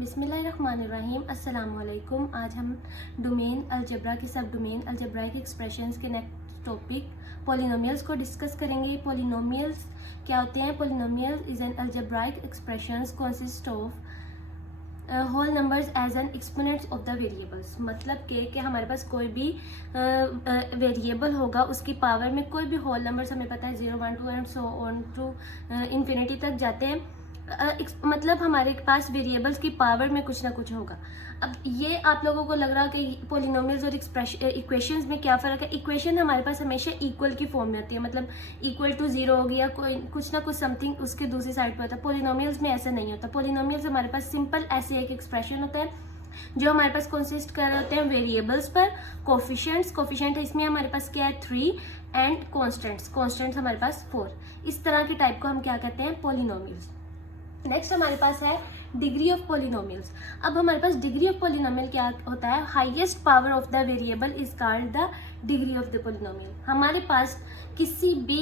बिस्मिल्लाहिर्रहमानिर्रहीम अस्सलाम वालेकुम। आज हम डोमेन अलजेब्रा के सब डोमेन अलजेब्राइक एक्सप्रेशंस के नेक्स्ट टॉपिक पॉलिनोमियल्स को डिस्कस करेंगे। पॉलिनोमियल्स क्या होते हैं? Polynomial is an algebraic expressions consist of whole numbers as an exponents of the variables. मतलब कि हमारे पास कोई भी वेरिएबल होगा, उसकी पावर में कोई भी होल नंबर्स हमें पता है 0 1 2 and so on to infinity तक जाते हैं। मतलब हमारे पास वेरिएबल्स की पावर में कुछ ना कुछ होगा। अब ये आप लोगों को लग रहा है कि पॉलिनोमियल्स और इक्वेशंस में क्या फ़र्क है। इक्वेशन हमारे पास हमेशा इक्वल की फॉर्म में होती है, मतलब इक्वल टू 0 हो गया, कोई कुछ ना कुछ समथिंग उसके दूसरी साइड पर होता है। पॉलिनोमियल्स में ऐसा नहीं होता। पॉलिनोमियल्स हमारे पास सिंपल ऐसे एक एक्सप्रेशन होता है जो हमारे पास कंसिस्ट कर रहे होते हैं वेरिएबल्स पर कोफिशिएंट है। इसमें हमारे पास क्या है 3 एंड कॉन्स्टेंट्स हमारे पास 4। इस तरह के टाइप को हम क्या कहते हैं? पॉलिनोमियल्स। नेक्स्ट हमारे पास है डिग्री ऑफ पॉलिनोमियल्स। अब हमारे पास डिग्री ऑफ पॉलिनोमियल क्या होता है? Highest power of the variable is called the degree of the polynomial. हमारे पास किसी भी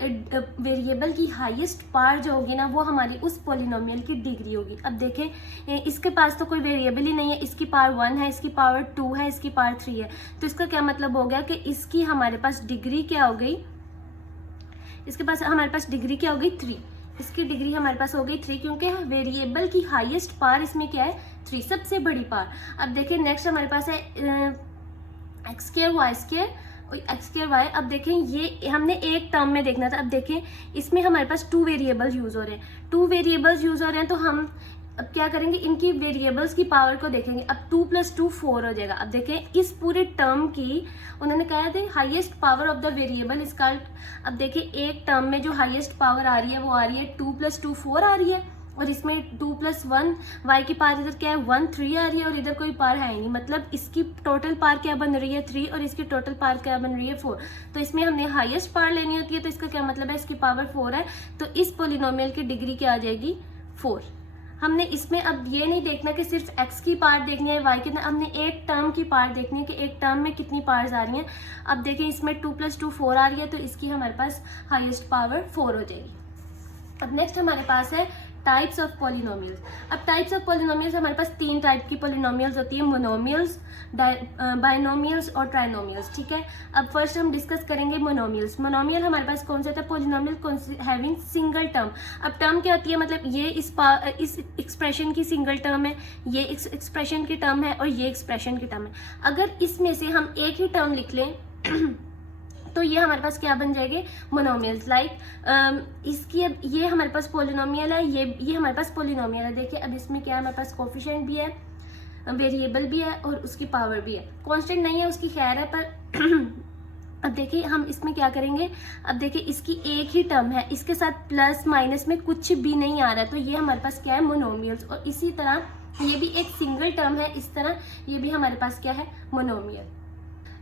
वेरिएबल की हाईएस्ट पावर जो होगी ना, वो हमारी उस पॉलिनोमियल की डिग्री होगी। अब देखें, इसके पास तो कोई वेरिएबल ही नहीं है, इसकी पावर 1 है, इसकी पावर 2 है, इसकी पावर 3 है। तो इसका क्या मतलब हो गया कि इसकी हमारे पास डिग्री क्या हो गई? इसके पास हमारे पास डिग्री क्या हो गई? 3। इसकी डिग्री हमारे पास हो गई 3, क्योंकि वेरिएबल की हाईएस्ट पावर इसमें क्या है? 3, सबसे बड़ी पावर। अब देखिए नेक्स्ट हमारे पास है x square y square, x square y. अब देखें ये हमने एक टर्म में देखना था। अब देखें इसमें हमारे पास 2 वेरिएबल्स यूज हो रहे हैं। 2 वेरिएबल्स यूज हो रहे हैं तो हम अब क्या करेंगे? इनकी वेरिएबल्स की पावर को देखेंगे। अब 2 + 2 4 हो जाएगा। अब देखें इस पूरे टर्म की उन्होंने कहा था highest power of the variable is called. अब देखिए एक टर्म में जो हाईएस्ट पावर आ रही है वो आ रही है 2 + 2 4 आ रही है, और इसमें 2 + 1 y की पावर इधर क्या है 1 3 आ रही है, और इधर कोई पावर है ही नहीं। मतलब इसकी टोटल पावर क्या बन रही है 3, और इसकी टोटल पावर क्या बन रही है 4। तो इसमें हमने हाईएस्ट पावर लेनी होती है, तो इसका क्या मतलब है? इसकी पावर 4 है, तो इस पॉलिनोमियल की डिग्री क्या आ जाएगी? 4। हमने इसमें अब ये नहीं देखना कि सिर्फ x की पावर देखनी है, y की, हमने एक टर्म की पावर देखनी है कि एक टर्म में कितनी पावर्स आ रही हैं। अब देखें इसमें 2 + 2 4 आ रही है, तो इसकी हमारे पास हाईएस्ट पावर 4 हो जाएगी। अब नेक्स्ट हमारे पास है टाइप्स ऑफ पॉलिनोमियल्स। अब टाइप्स ऑफ पॉलिनोमियल्स हमारे पास 3 टाइप की पॉलिनोमियल्स होती है, मोनोमियल्स, बाइनोमियल्स और ट्राइनोमियल्स। ठीक है, अब फर्स्ट हम डिस्कस करेंगे मोनोमियल्स। मोनोमियल हमारे पास कौन सा था? Polynomial having single term. अब टर्म क्या होती है? मतलब ये इस एक्सप्रेशन की सिंगल टर्म है, ये इस एक्सप्रेशन की टर्म है, और ये एक्सप्रेशन की टर्म है। अगर इसमें से हम एक ही टर्म लिख लें तो ये हमारे पास क्या बन जाएंगे? मोनोमियल्स। लाइक इसकी अब ये हमारे पास पॉलिनोमियल है, ये हमारे पास पॉलिनोमियल है। देखिए अब इसमें क्या है? हमारे पास कोफिशिएंट भी है, वेरिएबल भी है, और उसकी पावर भी है। कांस्टेंट नहीं है उसकी, खैर है, पर अब देखिए हम इसमें क्या करेंगे? अब देखिए इसकी एक ही टर्म है, इसके साथ प्लस माइनस में कुछ भी नहीं आ रहा है, तो ये हमारे पास क्या है? मोनोमियल्स। और इसी तरह ये भी एक सिंगल टर्म है, इस तरह ये भी हमारे पास क्या है? मोनोमियल।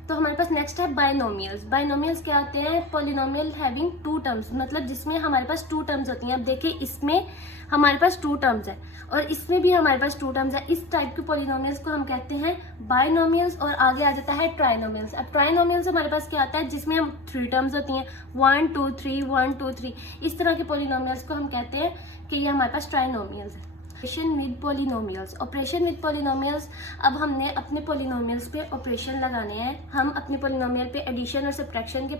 तो हमारे पास नेक्स्ट है बाइनोमियल्स। बाइनोमियल्स क्या होते हैं? पॉलिनोमियल हैविंग 2 टर्म्स, मतलब जिसमें हमारे पास 2 टर्म्स होती हैं। अब देखिए इसमें हमारे पास 2 टर्म्स है, और इसमें भी हमारे पास 2 टर्म्स है। इस टाइप के पॉलिनोमियल्स को हम कहते हैं बाइनोमियल्स, और आगे आ जाता है ट्राइनोमियल्स। अब ट्राइनोमियल्स हमारे पास क्या आता है? जिसमें हम 3 टर्म्स होती हैं, 1 2 3 1 2 3। इस तरह के पॉलिनोमियल्स को हम कहते हैं कि ये हमारे पास ट्राइनोमियल्स है। Operation with polynomials. Operation with polynomials, अब हमने अपने पॉलिनोमियल्स पे ऑपरेशन लगाने हैं। हम अपने पॉलिनोमियल पे एडिशन और सब्ट्रैक्शन के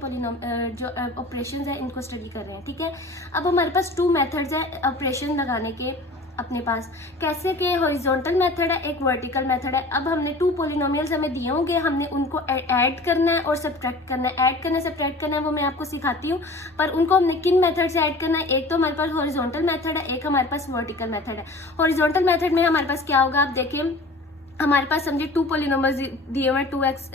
जो ऑपरेशंस है इनको स्टडी कर रहे हैं। ठीक है, अब हमारे पास 2 मेथड्स है ऑपरेशन लगाने के अपने पास। कैसे के? हॉरिजॉन्टल मेथड है, एक वर्टिकल मेथड है। अब हमने 2 पॉलिनोमियल्स हमें दिए होंगे, हमने उनको ऐड करना है और सब्ट्रैक्ट करना है। ऐड करना है सब्ट्रैक्ट करना है वो मैं आपको सिखाती हूँ, पर उनको हमने किन मेथड से ऐड करना है? एक तो हमारे पास हॉरिजॉन्टल मेथड है, एक हमारे पास वर्टिकल मेथड है। हॉरिजॉन्टल मेथड में हमारे पास क्या होगा? आप देखिए हमारे पास समझिए 2 पॉलिनोमियल्स दिए हुए हैं, 2x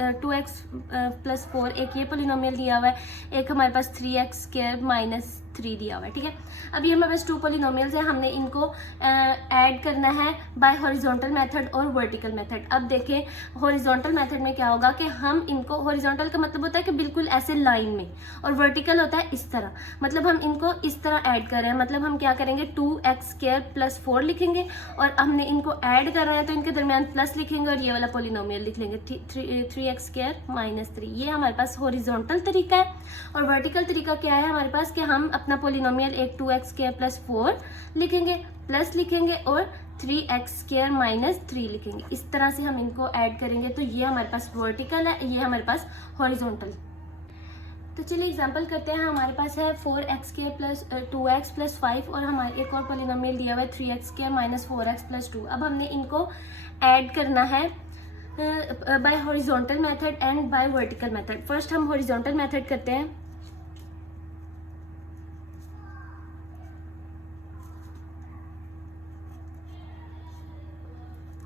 + 4, एक ये पॉलिनोमियल दिया हुआ है, एक हमारे पास 3x² - 3 दिया हुआ है। ठीक है, अब ये हमारे पास 2 पॉलिनोमियल्स हैं, हमने इनको ऐड करना है बाय हॉरिजॉन्टल मेथड और वर्टिकल मेथड। अब देखें हॉरिजॉन्टल मेथड में क्या होगा कि हम इनको, हॉरिजॉन्टल का मतलब होता है कि बिल्कुल ऐसे लाइन में, और वर्टिकल होता है इस तरह, मतलब हम इनको इस तरह ऐड कर रहे हैं। मतलब हम क्या करेंगे? 2x² + 4 लिखेंगे, और हमने इनको ऐड कर रहे हैं तो इनके दरमियान प्लस लिखेंगे, और ये वाला पॉलिनोमियल लिख लेंगे 3x² - 3। ये हमारे पास हॉरिजॉन्टल तरीका है। और वर्टिकल तरीका क्या है हमारे पास? कि हम अपना पॉलिनोमियल एक 2x² + 4 लिखेंगे, प्लस लिखेंगे और 3x² माइनस 3 लिखेंगे। इस तरह से हम इनको ऐड करेंगे तो ये हमारे पास वर्टिकल है, ये हमारे पास हॉरिजॉन्टल। तो चलिए एग्जांपल करते हैं। हमारे पास है 4x² प्लस 2x प्लस 5 और हमारे एक और पॉलिनोमियल दिया हुआ है 3x² माइनस 4x प्लस 2। अब हमने इनको ऐड करना है bye horizontal method and bye vertical method. First हम हॉरिजॉन्टल मेथड करते हैं।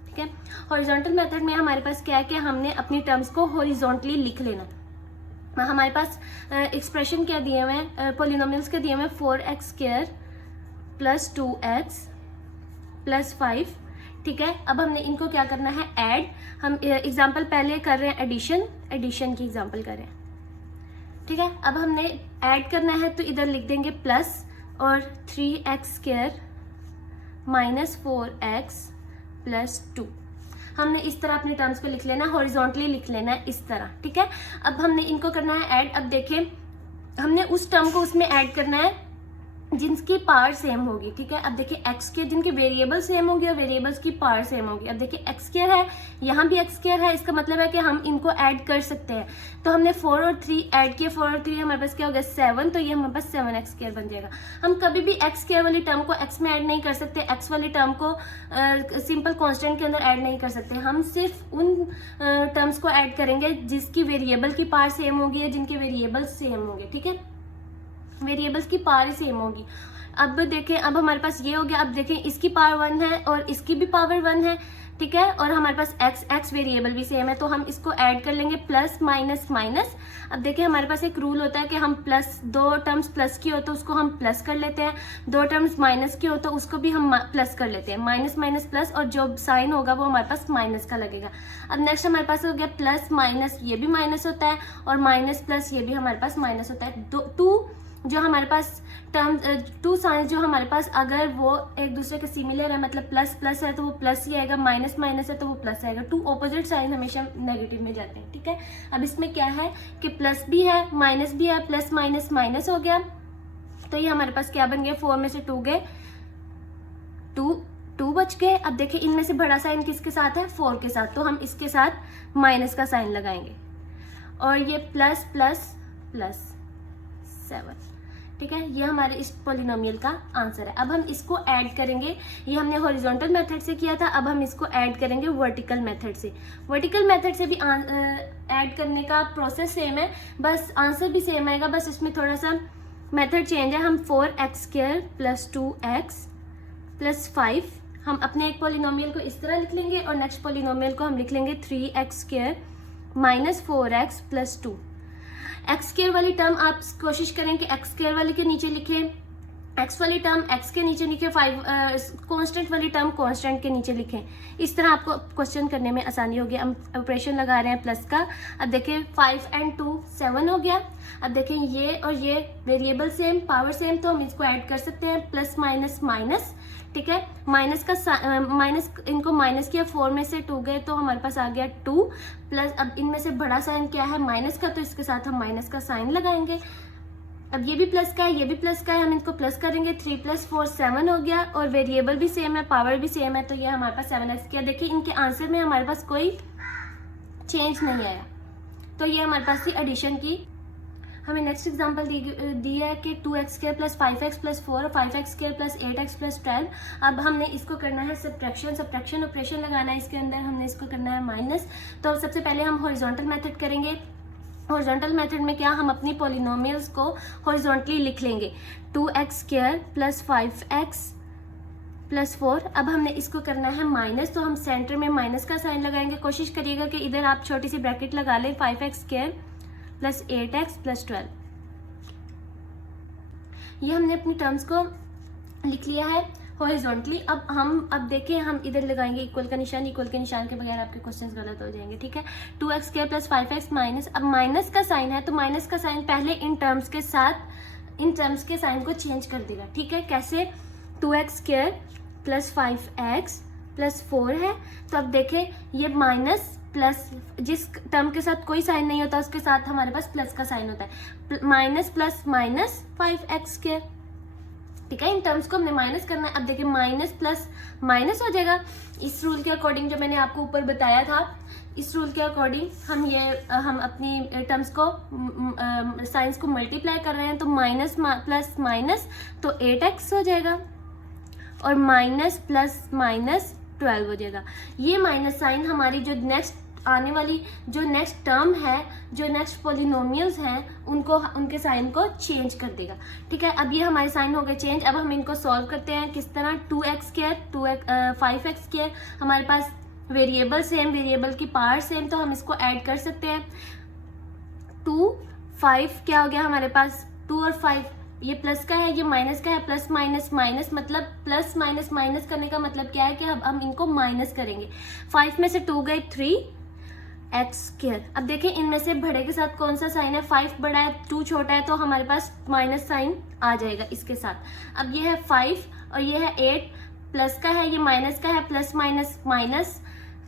ठीक है, हॉरिजॉन्टल मेथड में हमारे पास क्या है कि हमने अपनी टर्म्स को हॉरिजॉन्टली लिख लेना। हमारे पास एक्सप्रेशन क्या दिए हुए हैं, पॉलिनोमियल्स के दिए हुए हैं 4x² प्लस 2x प्लस 5। ठीक है, अब हमने इनको क्या करना है, ऐड। हम एग्जांपल पहले कर रहे हैं एडिशन की एग्जांपल कर रहे हैं। ठीक है, अब हमने ऐड करना है तो इधर लिख देंगे प्लस और 3x² माइनस 4x प्लस 2। हमने इस तरह अपनी टर्म्स को लिख लेना, हॉरिजॉन्टली लिख लेना है इस तरह। ठीक है, अब हमने इनको करना है ऐड। अब देखिए हमने उस टर्म को उसमें ऐड करना है जिनकी पावर सेम होगी। ठीक है, अब देखिए x² जिनके वेरिएबल सेम होंगे और वेरिएबल्स की पावर सेम होगी। अब देखिए x² है, यहाँ भी x² है, इसका मतलब है कि हम इनको ऐड कर सकते हैं। तो हमने 4 और 3 ऐड किए, 4 और 3 हमारे पास क्या हो गया 7, तो ये हमारे पास 7x² बन जाएगा। हम कभी भी x² वाली टर्म को x में ऐड नहीं कर सकते, x वाली टर्म को सिंपल कॉन्स्टेंट के अंदर ऐड नहीं कर सकते। हम सिर्फ उन टर्म्स को ऐड करेंगे जिसकी वेरिएबल की पावर सेम होगी या जिनके वेरिएबल सेम होंगे। ठीक है, वेरिएबल्स की पावर सेम होगी। अब देखें, अब हमारे पास ये हो गया। अब देखें इसकी पावर 1 है और इसकी भी पावर 1 है। ठीक है, और हमारे पास x वेरिएबल भी सेम है, तो हम इसको ऐड कर लेंगे प्लस माइनस माइनस। अब देखिए हमारे पास एक रूल होता है कि हम प्लस, दो टर्म्स प्लस की हो तो उसको हम प्लस कर लेते हैं, दो टर्म्स माइनस की हो तो उसको भी हम प्लस कर लेते हैं। माइनस माइनस प्लस, और जो साइन होगा वो हमारे पास माइनस का लगेगा। अब नेक्स्ट हमारे पास हो गया प्लस माइनस, ये भी माइनस होता है, और माइनस प्लस ये भी हमारे पास माइनस होता है। टू जो हमारे पास टर्म, टू साइंस जो हमारे पास अगर वो एक दूसरे के सिमिलर है, मतलब प्लस प्लस है तो वो प्लस ही आएगा, माइनस माइनस है तो वो प्लस आएगा। टू ऑपोजिट साइन हमेशा नेगेटिव में जाते हैं। ठीक है, अब इसमें क्या है कि प्लस भी है माइनस भी है, प्लस माइनस माइनस हो गया, तो ये हमारे पास क्या बन गया, 4 में से 2 गए, 2 बच गए। अब देखिए इनमें से बड़ा साइन किसके साथ है, 4 के साथ, तो हम इसके साथ माइनस का साइन लगाएंगे, और ये प्लस प्लस प्लस 7। ठीक है, ये हमारे इस पॉलिनोमियल का आंसर है। अब हम इसको ऐड करेंगे, ये हमने हॉरिजॉन्टल मेथड से किया था, अब हम इसको ऐड करेंगे वर्टिकल मेथड से। वर्टिकल मेथड से भी ऐड करने का प्रोसेस सेम है, बस आंसर भी सेम आएगा, बस इसमें थोड़ा सा मेथड चेंज है। हम 4x² प्लस 2x प्लस 5 हम अपने एक पॉलिनोमियल को इस तरह लिख लेंगे, और नेक्स्ट पॉलिनोमियल को हम लिख लेंगे 3x² minus 4x plus 2। x² वाली टर्म आप कोशिश करें कि x² वाले के नीचे लिखें, x वाली टर्म x के नीचे लिखें, 5 कांस्टेंट वाली टर्म कांस्टेंट के नीचे लिखें। इस तरह आपको क्वेश्चन करने में आसानी होगी। हम ऑपरेशन लगा रहे हैं प्लस का। अब देखें 5 and 2 7 हो गया। अब देखें ये और ये वेरिएबल सेम, पावर सेम, तो हम इसको ऐड कर सकते हैं, प्लस माइनस माइनस। ठीक है, माइनस का माइनस, इनको माइनस किया, 4 में से 2 गए तो हमारे पास आ गया 2 प्लस। अब इनमें से बड़ा साइन क्या है, माइनस का, तो इसके साथ हम माइनस का साइन लगाएंगे। अब ये भी प्लस का है, ये भी प्लस का है, हम इनको प्लस करेंगे, 3 + 4 7 हो गया, और वेरिएबल भी सेम है, पावर भी सेम है, तो ये हमारे पास 7x किया। देखिए इनके आंसर में हमारे पास कोई चेंज नहीं आया, तो ये हमारे पास थी एडिशन की। हमें नेक्स्ट एग्जांपल दी है कि 2x² प्लस 5x प्लस 4 और 5x² प्लस 8x प्लस 12। अब हमने इसको करना है सब्ट्रैक्शन ऑपरेशन लगाना है इसके अंदर, हमने इसको करना है माइनस। तो सबसे पहले हम हॉरिजॉन्टल मेथड करेंगे। हॉरिजॉन्टल मेथड में क्या, हम अपनी पॉलिनोमियल्स को हॉरिजॉन्टली लिख लेंगे, 2x² प्लस 5x प्लस 4। अब हमने इसको करना है माइनस, तो हम सेंटर में माइनस का साइन लगाएंगे। कोशिश करिएगा कि इधर आप छोटी सी ब्रैकेट लगा लें, 5x² प्लस 8x प्लस 12। ये हमने अपनी टर्म्स को लिख लिया है हॉरिजॉन्टली। अब देखिए हम इधर लगाएंगे इक्वल का निशान, इक्वल के निशान के बगैर आपके क्वेश्चंस गलत हो जाएंगे। ठीक है, 2x² प्लस 5x माइनस, अब माइनस का साइन है तो माइनस का साइन पहले इन टर्म्स के साइन को चेंज कर देगा। ठीक है, कैसे, 2x² प्लस 5x प्लस 4 है, तो अब देखें ये माइनस प्लस, जिस टर्म के साथ कोई साइन नहीं होता उसके साथ हमारे पास प्लस का साइन होता है, माइनस प्लस माइनस 5x²। ठीक है। इन टर्म्स को हमने माइनस करना है। अब देखिए माइनस प्लस माइनस हो जाएगा। इस रूल के अकॉर्डिंग जो मैंने आपको ऊपर बताया था, इस रूल के अकॉर्डिंग हम अपनी टर्म्स को साइंस को मल्टीप्लाई कर रहे हैं, तो माइनस प्लस माइनस तो 8x हो जाएगा और माइनस प्लस माइनस 12 हो जाएगा। ये माइनस साइन हमारी जो नेक्स्ट आने वाली जो नेक्स्ट टर्म है, जो नेक्स्ट पोलिनोमियल्स हैं, उनके साइन को चेंज कर देगा। ठीक है, अब ये हमारे साइन हो गए चेंज। अब हम इनको सॉल्व करते हैं किस तरह। 2x², 5x², हमारे पास वेरिएबल सेम, वेरिएबल की पावर सेम, तो हम इसको ऐड कर सकते हैं। 2 5 क्या हो गया हमारे पास, 2 और 5, ये प्लस का है, ये माइनस का है। प्लस माइनस माइनस, मतलब प्लस माइनस माइनस करने का मतलब क्या है कि अब हम इनको माइनस करेंगे। 5 में से 2 गए 3x²। अब देखें इनमें से बड़े के साथ कौन सा साइन है, 5 बड़ा है 2 छोटा है, तो हमारे पास माइनस साइन आ जाएगा इसके साथ। अब ये है 5 और ये है 8, प्लस का है, ये माइनस का है, प्लस माइनस माइनस,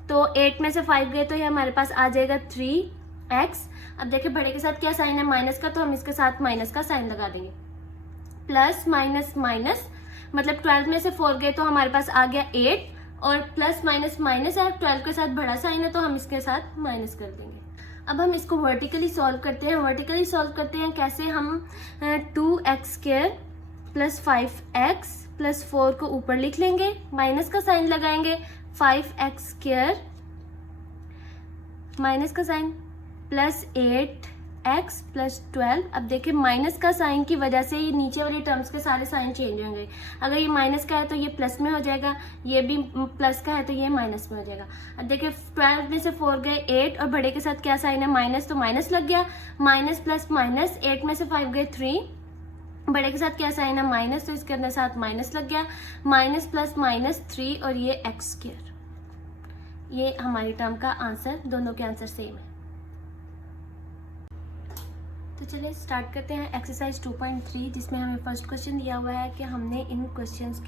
तो 8 में से 5 गए तो ये हमारे पास आ जाएगा 3x। अब देखिए बड़े के साथ क्या साइन है, माइनस का, तो हम इसके साथ माइनस का साइन लगा देंगे। प्लस माइनस माइनस, मतलब 12 में से 4 गए तो हमारे पास आ गया 8, और प्लस माइनस माइनस है, 12 के साथ बड़ा साइन है, तो हम इसके साथ माइनस कर देंगे। अब हम इसको वर्टिकली सॉल्व करते हैं। वर्टिकली सॉल्व करते हैं कैसे, हम 2x² प्लस 5x प्लस 4 को ऊपर लिख लेंगे, माइनस का साइन लगाएंगे, 5x² माइनस का साइन प्लस 8x प्लस 12। अब देखिए माइनस का साइन की वजह से ये नीचे वाले टर्म्स के सारे साइन चेंज होंगे। अगर ये माइनस का है तो ये प्लस में हो जाएगा, ये भी प्लस का है तो ये माइनस में हो जाएगा। अब देखिए 12 में से 4 गए 8, और बड़े के साथ क्या साइन है, माइनस, तो माइनस लग गया। माइनस प्लस माइनस, 8 में से 5 गए 3, बड़े के साथ क्या साइन है, माइनस, तो इसके अंदर साथ माइनस लग गया। माइनस प्लस माइनस 3 और ये x²। ये हमारी टर्म का आंसर, दोनों के आंसर सेम है। तो चलिए स्टार्ट करते हैं एक्सरसाइज 2.3, जिसमें हमें फर्स्ट क्वेश्चन दिया हुआ है कि हमने इन क्वेश्चंस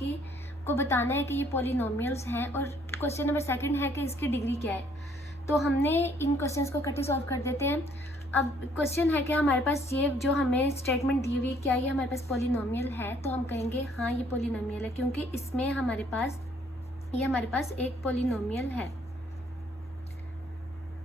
को बताना है कि ये पॉलिनोमियल्स हैं, और क्वेश्चन नंबर सेकंड है कि इसकी डिग्री क्या है। तो हमने इन क्वेश्चंस को इकट्ठे सॉल्व कर देते हैं। अब क्वेश्चन है कि हमारे पास ये जो हमें स्टेटमेंट दी हुई, क्या ये हमारे पास पॉलिनोमियल है, तो हम कहेंगे हाँ ये पॉलिनोमियल है, क्योंकि इसमें ये हमारे पास एक पॉलिनोमियल है।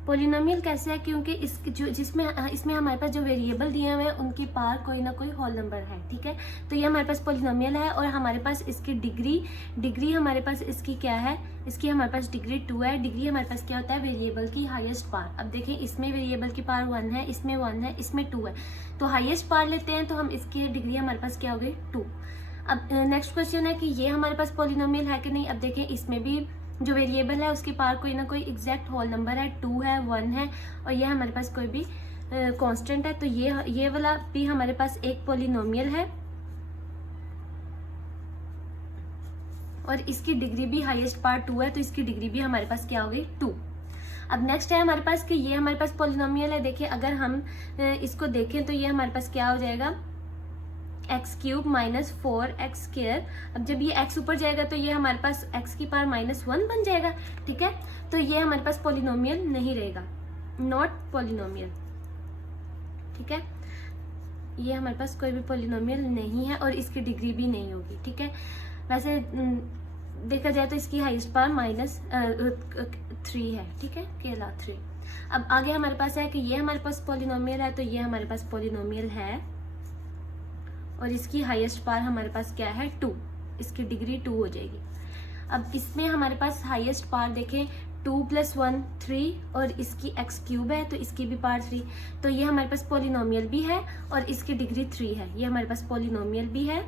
पॉलिनोमियल कैसे है, क्योंकि इसमें हमारे पास जो वेरिएबल दिए हुए हैं उनकी पावर कोई ना कोई होल नंबर है। ठीक है, तो ये हमारे पास पॉलिनोमियल है, और हमारे पास इसकी डिग्री हमारे पास इसकी क्या है, इसकी हमारे पास डिग्री 2 है। डिग्री हमारे पास क्या होता है, वेरिएबल की हाईएस्ट पावर। अब देखिए इसमें वेरिएबल की पावर 1 है, इसमें 1 है, इसमें 2 है, तो हाईएस्ट पावर लेते हैं, तो हम इसकी डिग्री हमारे पास क्या हो गई 2। अब नेक्स्ट क्वेश्चन है कि ये हमारे पास पॉलिनोमियल है कि नहीं। अब देखिए इसमें भी जो वेरिएबल है उसकी पावर कोई ना कोई एग्जैक्ट होल नंबर है, 2 है, 1 है, और ये हमारे पास कोई भी कांस्टेंट है, तो ये वाला भी हमारे पास एक पॉलिनोमियल है, और इसकी डिग्री भी हाईएस्ट पावर 2 है, तो इसकी डिग्री भी हमारे पास क्या हो गई 2। अब नेक्स्ट है हमारे पास कि ये हमारे पास पॉलिनोमियल है। देखिए अगर हम इसको देखें तो ये हमारे पास क्या हो जाएगा, x³ माइनस 4x²। अब जब ये x ऊपर जाएगा तो ये हमारे पास x की पावर -1 बन जाएगा। ठीक है, तो ये हमारे पास पॉलिनोमियल नहीं रहेगा, नॉट पॉलिनोमियल। ठीक है, ये हमारे पास कोई भी पॉलिनोमियल नहीं है, और इसकी डिग्री भी नहीं होगी। ठीक है, वैसे देखा जाए तो इसकी हाईएस्ट पावर -3 है। ठीक है, केला 3। अब आगे हमारे पास है कि ये हमारे पास पॉलिनोमियल है, तो ये हमारे पास पॉलिनोमियल है, और इसकी हाईएस्ट पावर हमारे पास क्या है 2, इसकी डिग्री 2 हो जाएगी। अब इसमें हमारे पास हाईएस्ट पावर देखें 2 + 1 3, और इसकी x³ है, तो इसकी भी पावर 3, तो ये हमारे पास पॉलिनोमियल भी है, और इसकी डिग्री 3 है। ये हमारे पास पॉलिनोमियल भी है,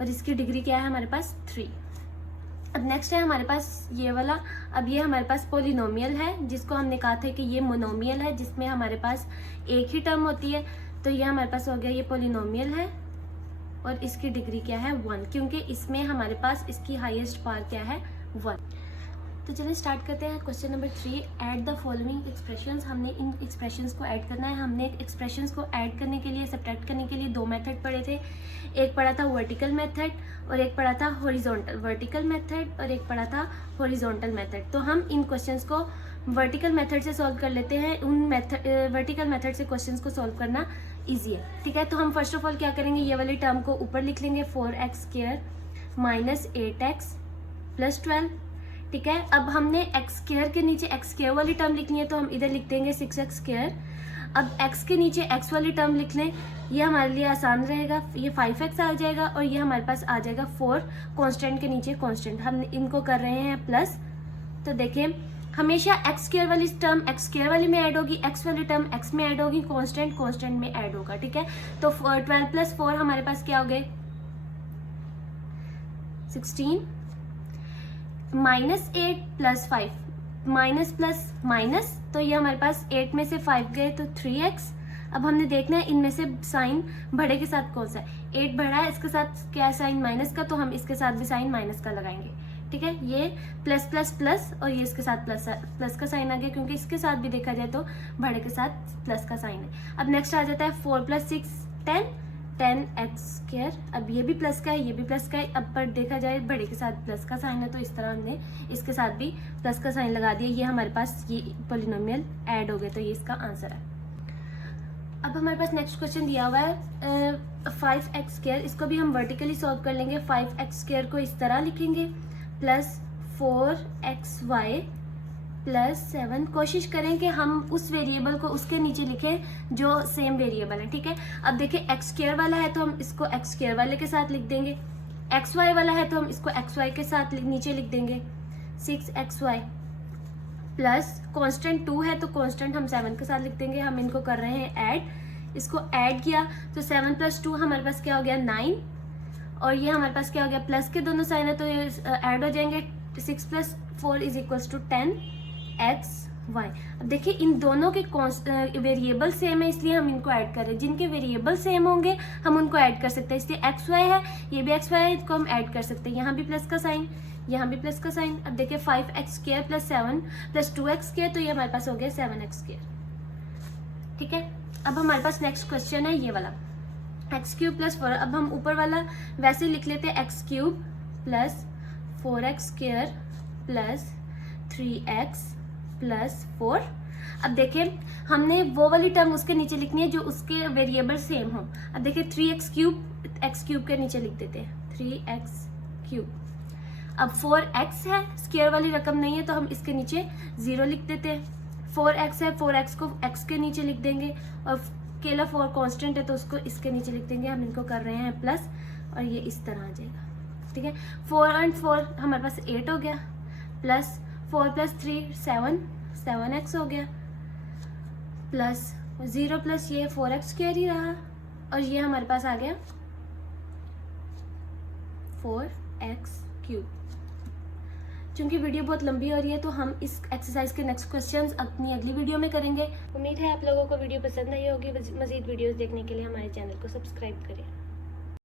और इसकी डिग्री क्या है हमारे पास 3। अब नेक्स्ट है हमारे पास ये वाला। अब ये हमारे पास पॉलिनोमियल है, जिसको हमने कहा था कि ये मोनोमियल है, जिसमें हमारे पास एक ही टर्म होती है, तो ये हमारे पास हो गया ये पॉलिनोमियल है, और इसकी डिग्री क्या है 1, क्योंकि इसमें हमारे पास इसकी हाईएस्ट पावर क्या है 1। तो चलिए स्टार्ट करते हैं question number 3। Add the following expressions. हमने इन एक्सप्रेशंस को ऐड करना है। हमने एक्सप्रेशंस को ऐड करने के लिए, सब्ट्रैक्ट करने के लिए 2 मेथड पढ़े थे। एक पढ़ा था वर्टिकल मेथड, और एक पढ़ा था हॉरिजॉन्टल। वर्टिकल मेथड और एक पढ़ा था हॉरिजॉन्टल मेथड। तो हम इन क्वेश्चंस को वर्टिकल मेथड से सॉल्व कर लेते हैं। वर्टिकल मेथड से क्वेश्चंस को सॉल्व करना ईजी है, ठीक है। तो हम फर्स्ट ऑफ ऑल क्या करेंगे, ये वाली टर्म को ऊपर लिख लेंगे 4x² माइनस 8x प्लस 12, ठीक है। अब हमने x² के नीचे x² वाली टर्म लिखनी है तो हम इधर लिख देंगे 6x²। अब x के नीचे x वाली टर्म लिख लें, ये हमारे लिए आसान रहेगा, ये 5x आ जाएगा और ये हमारे पास आ जाएगा 4 कांस्टेंट के नीचे कांस्टेंट, हम इनको कर रहे हैं प्लस। तो देखिए हमेशा x² वाली टर्म x² वाली में ऐड होगी, x वाली टर्म x में ऐड होगी, कांस्टेंट कांस्टेंट में ऐड होगा, ठीक है। तो 12 प्लस 4 हमारे पास क्या हो गए 16, minus 8 plus 5, minus plus minus, तो ये हमारे पास 8 में से 5 गए तो 3x। अब हमने देखना है इनमें से साइन बड़े के साथ कौन सा है, 8 बड़ा है, इसके साथ क्या साइन माइनस का, तो हम इसके साथ भी साइन माइनस का लगाएंगे, ठीक है। ये प्लस प्लस प्लस और ये इसके साथ प्लस का साइन आ गया, क्योंकि इसके साथ भी देखा जाए तो बड़े के साथ प्लस का साइन है। अब नेक्स्ट आ जाता है 4 + 6 10x²। अब ये भी प्लस का है, ये भी प्लस का है, अब पर देखा जाए बड़े के साथ प्लस का साइन है तो इस तरह हमने इसके साथ भी प्लस का साइन लगा दिया, ये हमारे पास ये पॉलिनोमियल ऐड हो गए, तो ये इसका आंसर है। अब हमारे पास नेक्स्ट क्वेश्चन दिया हुआ है 5x², इसको भी हम वर्टिकली सॉल्व कर लेंगे। 5x² को इस तरह लिखेंगे प्लस 4xy प्लस 7। कोशिश करें कि हम उस वेरिएबल को उसके नीचे लिखें जो सेम वेरिएबल है, ठीक है। अब देखिए x² वाला है तो हम इसको x² वाले के साथ लिख देंगे, xy वाला है तो हम इसको xy के साथ नीचे लिख देंगे 6xy प्लस कांस्टेंट 2 है तो कांस्टेंट हम 7 के साथ लिख देंगे। हम इनको कर रहे हैं ऐड, इसको ऐड किया तो 7 + 2 हमारे पास क्या हो गया 9, और ये हमारे पास क्या हो गया प्लस के दोनों साइन है तो ये ऐड हो जाएंगे। 6 + 4 = 10xy। अब देखिए इन दोनों के वेरिएबल सेम है इसलिए हम इनको ऐड कर रहे हैं, जिनके वेरिएबल सेम होंगे हम उनको ऐड कर सकते हैं, इसलिए xy है, ये भी xy है, इसको हम ऐड कर सकते हैं। यहाँ भी प्लस का साइन, यहाँ भी प्लस का साइन। अब देखिए 5x² + 7 + 2x², तो ये हमारे पास हो गया 7x², ठीक है। अब हमारे पास नेक्स्ट क्वेश्चन है ये वाला x³ + 4। अब हम ऊपर वाला वैसे लिख लेते हैं x³ + 4x² + 3x + 4। अब देखिए हमने वो वाली टर्म उसके नीचे लिखनी है जो उसके वेरिएबल सेम हो। अब देखिए 3x³ के नीचे लिख देते हैं 3x³। अब 4x है, स्क्वायर वाली रकम नहीं है तो हम इसके नीचे 0 लिख देते हैं। 4x है, 4x को x के नीचे लिख देंगे, और केला 4 कांस्टेंट है तो उसको इसके नीचे लिख देंगे। हम इनको कर रहे हैं प्लस, और ये इस तरह आ जाएगा, ठीक है। 4 और 4 हमारे पास 8 हो गया, प्लस 4 + 3 7x हो गया, प्लस 0 प्लस ये 4x² ही रहा, और ये हमारे पास आ गया 4x³। चूंकि वीडियो बहुत लंबी हो रही है तो हम इस एक्सरसाइज के नेक्स्ट क्वेश्चंस अपनी अगली वीडियो में करेंगे। उम्मीद है आप लोगों को वीडियो पसंद आई होगी। मज़ीद वीडियोस देखने के लिए हमारे चैनल को सब्सक्राइब करें।